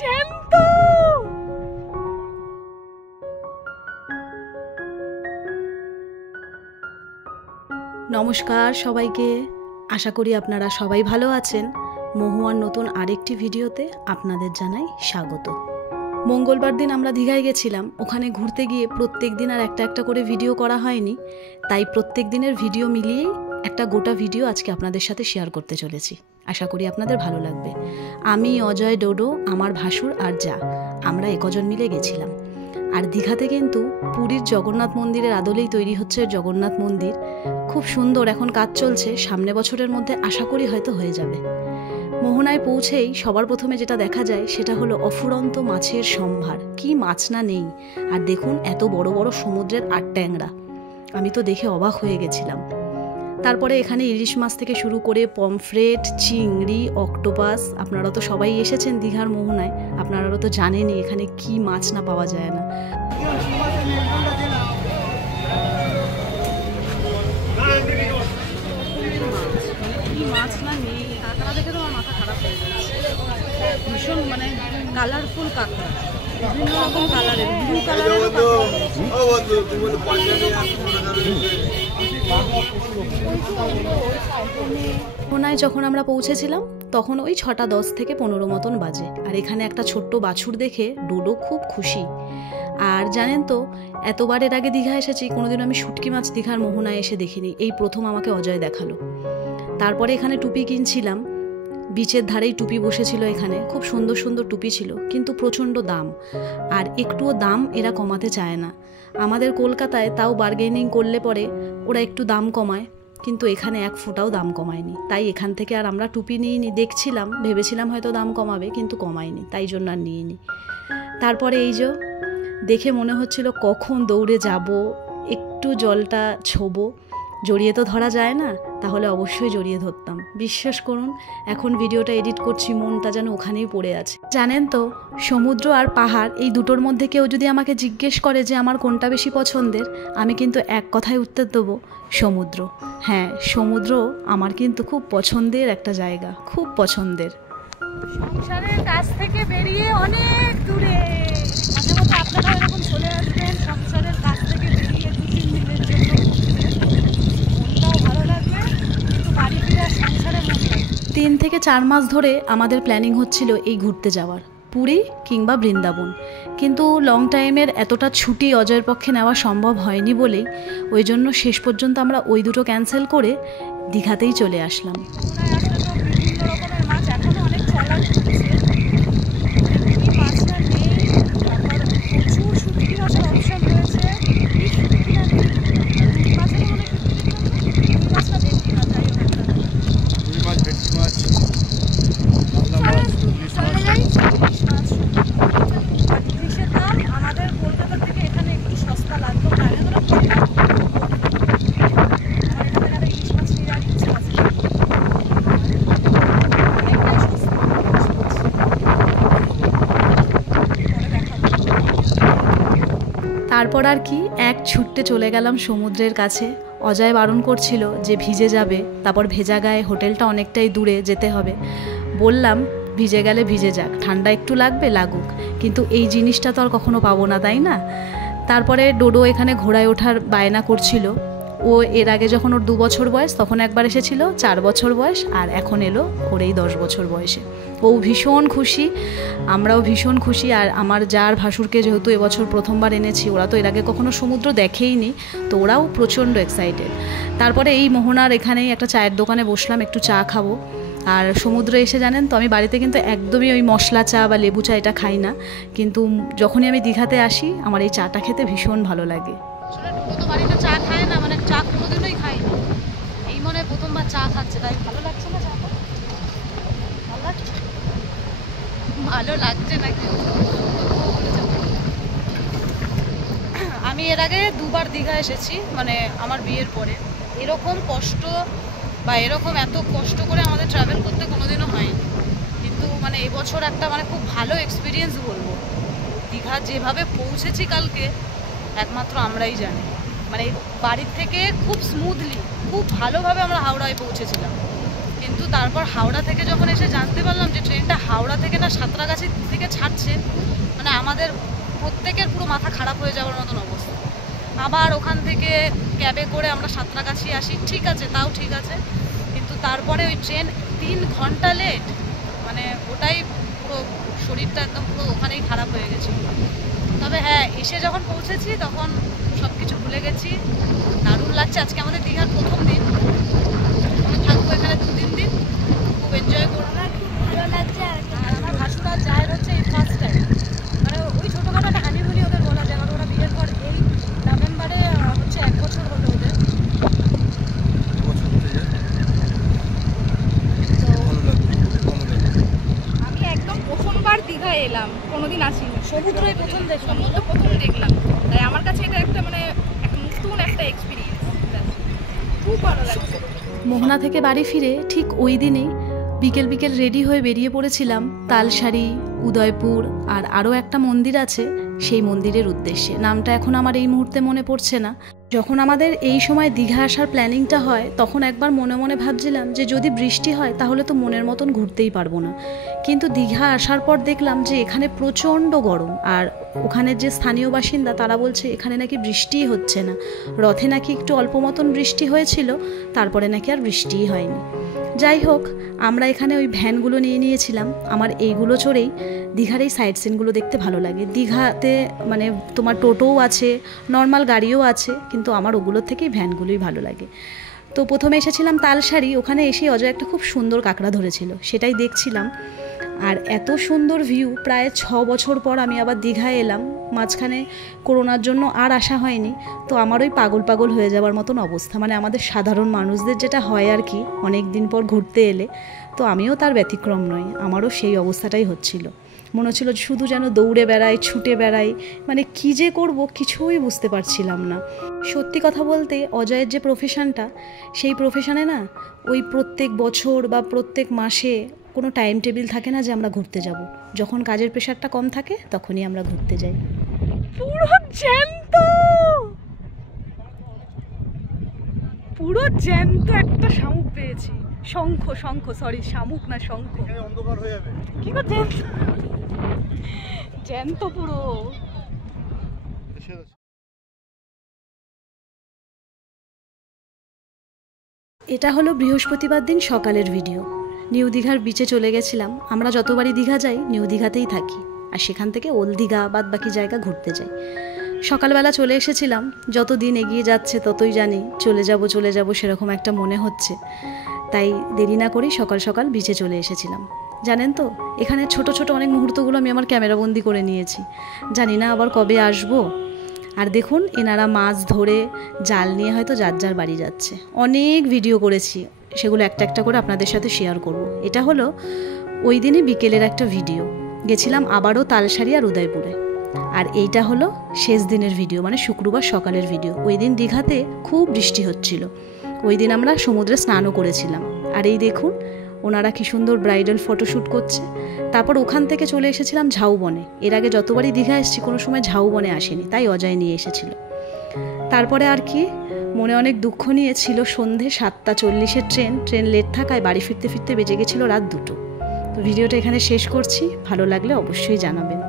জ্যান্ত। নমস্কার সবাইকে, আশা করি আপনারা সবাই ভালো আছেন। মহুয়ার নতুন আরেকটি ভিডিওতে আপনাদের জানাই স্বাগত। মঙ্গলবার দিন আমরা দীঘায় গেছিলাম। ওখানে ঘুরতে গিয়ে প্রত্যেক দিন আর একটা একটা করে ভিডিও করা হয়নি, তাই প্রত্যেক দিনের ভিডিও মিলিয়েই একটা গোটা ভিডিও আজকে আপনাদের সাথে শেয়ার করতে চলেছি। আশা করি আপনাদের ভালো লাগবে। আমি, অজয়, ডোডো, আমার ভাসুর আর যা, আমরা একজন মিলে গেছিলাম। আর দীঘাতে কিন্তু পুরীর জগন্নাথ মন্দিরের আদলেই তৈরি হচ্ছে জগন্নাথ মন্দির। খুব সুন্দর, এখন কাজ চলছে। সামনে বছরের মধ্যে আশা করি হয়তো হয়ে যাবে। মোহনায় পৌঁছেই সবার প্রথমে যেটা দেখা যায় সেটা হলো অফুরন্ত মাছের সম্ভার। কি মাছ না নেই! আর দেখুন এত বড় বড় সমুদ্রের ট্যাংরা, আমি তো দেখে অবাক হয়ে গেছিলাম। তারপরে এখানে ইলিশ মাছ থেকে শুরু করে পমফ্রেট, চিংড়ি, অক্টোপাস। আপনারা তো সবাই এসেছেন দীঘার মোহনায়, আপনারা তো জানেনই এখানে কি মাছ না পাওয়া যায় না। মাছ না নেই, কাঁকড়া দেখে তো আমার মাথা খারাপ হয়ে যাচ্ছে। ভীষণ কালারফুল কাঁকড়া, বিভিন্ন রকম কালারের, ব্লু কালারের। মোহনায় যখন আমরা পৌঁছেছিলাম তখন ওই 6:10 থেকে 15 মতন বাজে। আর এখানে একটা ছোট্ট বাছুর দেখে ডোডো খুব খুশি। আর জানেন তো, এতবার এর আগে দীঘা এসেছি, কোনোদিন আমি শুটকি মাছ দীঘার মোহনায় এসে দেখিনি। এই প্রথম আমাকে অজয় দেখালো। তারপরে এখানে টুপি কিনছিলাম। বিচের ধারেই টুপি বসেছিল, এখানে খুব সুন্দর সুন্দর টুপি ছিল, কিন্তু প্রচণ্ড দাম। আর একটুও দাম এরা কমাতে চায় না। আমাদের কলকাতায় তাও বার্গেনিং করলে পরে ওরা একটু দাম কমায়, কিন্তু এখানে এক ফোঁটাও দাম কমায়নি। তাই এখান থেকে আর আমরা টুপি নিইনি। দেখছিলাম, ভেবেছিলাম হয়তো দাম কমাবে, কিন্তু কমায়নি, তাই জন্য আর নিইনি। তারপরে এই যে দেখে মনে হচ্ছিল কখন দৌড়ে যাব, একটু জলটা ছোবো। জড়িয়ে তো ধরা যায় না, তাহলে অবশ্যই জড়িয়ে ধরতাম। বিশ্বাস করুন, এখন ভিডিওটা এডিট করছি, মনটা যেন ওখানেই পড়ে আছে। জানেন তো, সমুদ্র আর পাহাড় এই দুটোর মধ্যে কেউ যদি আমাকে জিজ্ঞেস করে যে আমার কোনটা বেশি পছন্দের, আমি কিন্তু এক কথায় উত্তর দেবো, সমুদ্র। হ্যাঁ, সমুদ্র আমার কিন্তু খুব পছন্দের একটা জায়গা, খুব পছন্দের। সংসারের কাছ থেকে বেরিয়ে অনেক দূরে, মাঝে মধ্যে আপনারা এরকম চলে আসবেন সংসারের কাছ থেকে বেরিয়ে 2-3 দিনের জন্য। মনটাও ভালো লাগবে, কিন্তু বাড়ি ফিরে সংসারে মন লাগবে। 3 থেকে 4 মাস ধরে আমাদের প্ল্যানিং হচ্ছিল এই ঘুরতে যাওয়ার, পুরী কিংবা বৃন্দাবন। কিন্তু লং টাইমের এতটা ছুটি অজয়ের পক্ষে নেওয়া সম্ভব হয়নি বলেই ওই জন্য শেষ পর্যন্ত আমরা ওই দুটো ক্যান্সেল করে দীঘাতেই চলে আসলাম। তারপর আর কি, এক ছুটতে চলে গেলাম সমুদ্রের কাছে। অজয় বারণ করছিল যে ভিজে যাবে, তারপর ভেজা গায়ে, হোটেলটা অনেকটাই দূরে যেতে হবে। বললাম ভিজে গেলে ভিজে যাক, ঠান্ডা একটু লাগবে লাগুক, কিন্তু এই জিনিসটা তো আর কখনো পাবো না, তাই না? তারপরে ডোডো এখানে ঘোড়ায় ওঠার বায়না করছিল। ও এর আগে যখন ওর 2 বছর বয়স তখন একবার এসেছিল, 4 বছর বয়স, আর এখন এলো ওর এই 10 বছর বয়সে। ও ভীষণ খুশি, আমরাও ভীষণ খুশি। আর আমার যার ভাসুরকে যেহেতু এবছর প্রথমবার এনেছি, ওরা তো এর আগে কখনো সমুদ্র দেখেইনি, তো ওরাও প্রচণ্ড এক্সাইটেড। তারপরে এই মোহনার এখানেই একটা চায়ের দোকানে বসলাম, একটু চা খাবো। আর সমুদ্রে এসে জানেন তো, আমি বাড়িতে কিন্তু একদমই ওই মশলা চা বা লেবু চা এটা খাই না, কিন্তু যখনই আমি দীঘাতে আসি আমার এই চাটা খেতে ভীষণ ভালো লাগে। তো বাড়িতে চা খায় না, চা কোনোদিনই খাই না, এই মনে প্রথমবার চা খাচ্ছে, তাই ভালো লাগছে না চাটা? ভালো লাগছে? ভালো লাগছে নাকি? আমি এর আগে 2বার দীঘা এসেছি, আমার বিয়ের পরে। এরকম কষ্ট বা এরকম এত কষ্ট করে আমাদের ট্রাভেল করতে কোনোদিনও হয়নি। কিন্তু এবছর একটা খুব ভালো এক্সপিরিয়েন্স বলবো। দীঘা যেভাবে পৌঁছেছি কালকে, একমাত্র আমরাই জানি। বাড়ির থেকে খুব স্মুথলি, খুব ভালোভাবে আমরা হাওড়ায় পৌঁছেছিলাম। কিন্তু তারপর হাওড়া থেকে যখন এসে জানতে পারলাম যে ট্রেনটা হাওড়া থেকে না সাঁতরাগাছি থেকে ছাড়ছে, মানে আমাদের প্রত্যেকের পুরো মাথা খারাপ হয়ে যাওয়ার মতন অবস্থা। আবার ওখান থেকে ক্যাবে করে আমরা সাঁতরাগাছি আসি, ঠিক আছে, তাও ঠিক আছে, কিন্তু তারপরে ওই ট্রেন 3 ঘন্টা লেট, মানে ওটাই পুরো শরীরটা একদম পুরো ওখানেই খারাপ হয়ে গেছে। তবে হ্যাঁ, এসে যখন পৌঁছেছি তখন সব কিছু ভুলে গেছি, দারুণ লাগছে। আজকে আমাদের দীঘার প্রথম দিন, আমি থাকবো এখানে 2-3 দিন, খুব এনজয় করবো, ভালো লাগছে। আর আমার ভাসুরা যায় হচ্ছে এই ফার্স্ট টাইম, মানে ওই ছোটোখাটো একটা হানিমুনি ওদের বলা যায়, কারণ ওরা বিয়ের পর এই নভেম্বরে হচ্ছে 1 বছর হলো ওদের। আমি একদম প্রথমবার দীঘা এলাম, কোনোদিন আসিনি, সমুদ্রের প্রথম দেখলাম, সমুদ্র প্রথম দেখলাম, তাই আমার কাছে এটা একটা মানে নতুন একটা এক্সপিরিয়েন্স, খুব ভালো লাগছে। মোহনা থেকে বাড়ি ফিরে ঠিক ওই দিনেই বিকেল বিকেল রেডি হয়ে বেরিয়ে পড়েছিলাম তালসারি, উদয়পুর আর আরও একটা মন্দির আছে সেই মন্দিরের উদ্দেশ্যে। নামটা এখন আমার এই মুহূর্তে মনে পড়ছে না। যখন আমাদের এই সময় দীঘা আসার প্ল্যানিংটা হয় তখন একবার মনে মনে ভাবছিলাম যে যদি বৃষ্টি হয় তাহলে তো মনের মতন ঘুরতেই পারবো না, কিন্তু দীঘা আসার পর দেখলাম যে এখানে প্রচণ্ড গরম, আর ওখানের যে স্থানীয় বাসিন্দা তারা বলছে এখানে নাকি বৃষ্টিই হচ্ছে না। রথে নাকি একটু অল্প মতন বৃষ্টি হয়েছিল, তারপরে নাকি আর বৃষ্টিই হয়নি। যাই হোক, আমরা এখানে ওই ভ্যানগুলো নিয়েছিলাম। আমার এইগুলো চড়েই দীঘার এই সাইড সিনগুলো দেখতে ভালো লাগে। দীঘাতে মানে তোমার টোটোও আছে, নর্মাল গাড়িও আছে, কিন্তু আমার ওগুলোর থেকেই ভ্যানগুলোই ভালো লাগে। তো প্রথমে এসেছিলাম তালসারি, ওখানে এসে অজয় একটা খুব সুন্দর কাঁকড়া ধরেছিল, সেটাই দেখছিলাম। আর এত সুন্দর ভিউ, প্রায় 6 বছর পর আমি আবার দীঘায় এলাম, মাঝখানে করোনার জন্য আর আসা হয়নি। তো আমার ওই পাগল পাগল হয়ে যাওয়ার মতন অবস্থা, মানে আমাদের সাধারণ মানুষদের যেটা হয় আর কি অনেক দিন পর ঘুরতে এলে, তো আমিও তার ব্যতিক্রম নই, আমারও সেই অবস্থাটাই হচ্ছিল। মনে হচ্ছিল শুধু যেন দৌড়ে বেড়াই, ছুটে বেড়াই, মানে কী যে করব কিছুই বুঝতে পারছিলাম না। সত্যি কথা বলতে অজয়ের যে প্রফেশনটা, সেই প্রফেশনে না ওই প্রত্যেক বছর বা প্রত্যেক মাসে কোনো টাইম টেবিল থাকে না যে আমরা ঘুরতে যাব। যখন কাজের প্রেশারটা কম থাকে তখনই আমরা ঘুরতে যাই। পুরো জ্যান্ত, পুরো জ্যান্ত একটা শামুক পেয়েছি, শঙ্খ, সরি শামুক না শঙ্খ। অন্ধকার হয়ে যাবে কি গো, জ্যান্ত জ্যান্ত পুরো। এটা হলো বৃহস্পতিবার দিন সকালের ভিডিও। নিউ দীঘার বিচে চলে গেছিলাম। আমরা যতবারই দীঘা যাই নিউ দীঘাতেই থাকি, আর সেখান থেকে ওল্ড দীঘা বাদ বাকি জায়গা ঘুরতে যাই। সকালবেলা চলে এসেছিলাম, যত দিন এগিয়ে যাচ্ছে ততই জানি চলে যাব সেরকম একটা মনে হচ্ছে, তাই দেরি না করেই সকাল সকাল বিচে চলে এসেছিলাম। জানেন তো, এখানে ছোট ছোট অনেক মুহূর্তগুলো আমি আমার ক্যামেরাবন্দি করে নিয়েছি, জানি না আবার কবে আসবো। আর দেখুন, এনারা মাছ ধরে জাল নিয়ে হয়তো যার যার বাড়ি যাচ্ছে। অনেক ভিডিও করেছি, সেগুলো একটা একটা করে আপনাদের সাথে শেয়ার করব। এটা হলো ওই দিনে বিকেলের একটা ভিডিও, গেছিলাম আবারও তালসারি আর উদয়পুরে। আর এইটা হলো শেষ দিনের ভিডিও, মানে শুক্রবার সকালের ভিডিও। ওই দিন দীঘাতে খুব বৃষ্টি হচ্ছিল, ওই দিন আমরা সমুদ্রে স্নানও করেছিলাম। আর এই দেখুন ওনারা কি সুন্দর ব্রাইডাল ফটোশ্যুট করছে। তারপর ওখান থেকে চলে এসেছিলাম ঝাউবনে। এর আগে যতবারই দীঘা এসেছি কোনো সময় ঝাউবনে আসেনি, তাই অজয় নিয়ে এসেছিল। তারপরে আর কি, মনে অনেক দুঃখ নিয়ে ছিল সন্ধে 7:40-এর ট্রেন লেট থাকায় বাড়ি ফিরতে ফিরতে বেজে গেছিলো রাত 2টো। তো ভিডিওটা এখানে শেষ করছি, ভালো লাগলে অবশ্যই জানাবেন।